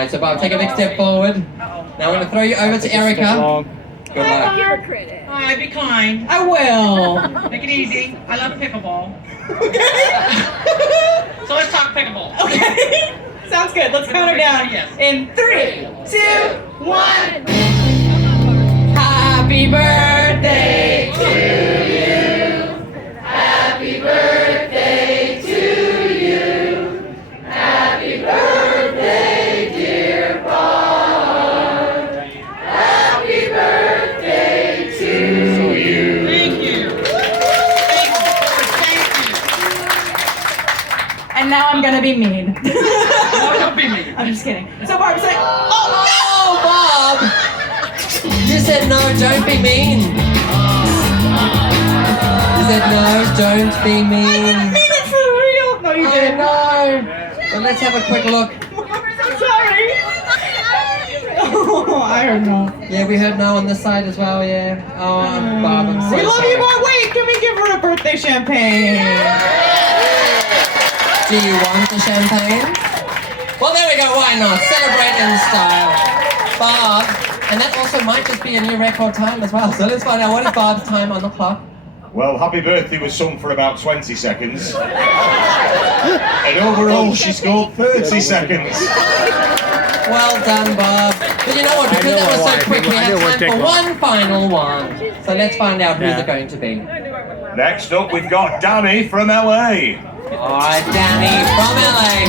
Alright, so Barb, take a big step forward. Now I'm going to throw you over to Erica. Good luck. Give her credit. Alright, be kind. I will. Make it easy. I love pickleball. So let's talk pickleball. Okay. Sounds good. Let's count her down. Yes. In 3, 2, 1. Happy birthday to you. Happy birthday to you. Happy birthday, dear Barb. Happy birthday to you. Thank you. Thank you. And now I'm gonna be mean. No, don't be mean. I'm just kidding. So Barb's like, oh Bob! You said no, don't be mean. You said no, don't be no! I mean. didn't mean it for real. No, you Oh didn't. no! Well, let's have a quick look. I'm sorry. Oh, I don't know. Yeah, we heard no on this side as well, yeah. Oh, Barb, I'm so We love sorry. you more. Wait, can we give her a birthday champagne? Do you want the champagne? Well, there we go, why not? Celebrate in style. Barb, and that also might just be a new record time as well. So let's find out, what is Barb's time on the clock? Well, Happy Birthday was sung for about 20 seconds. And overall, she scored 30 seconds. Well done, Barb. But you know what, because that was so quick, we have time for one final one. So let's find out who's it going to be. Next up, we've got Danny from LA. Alright, Danny from LA.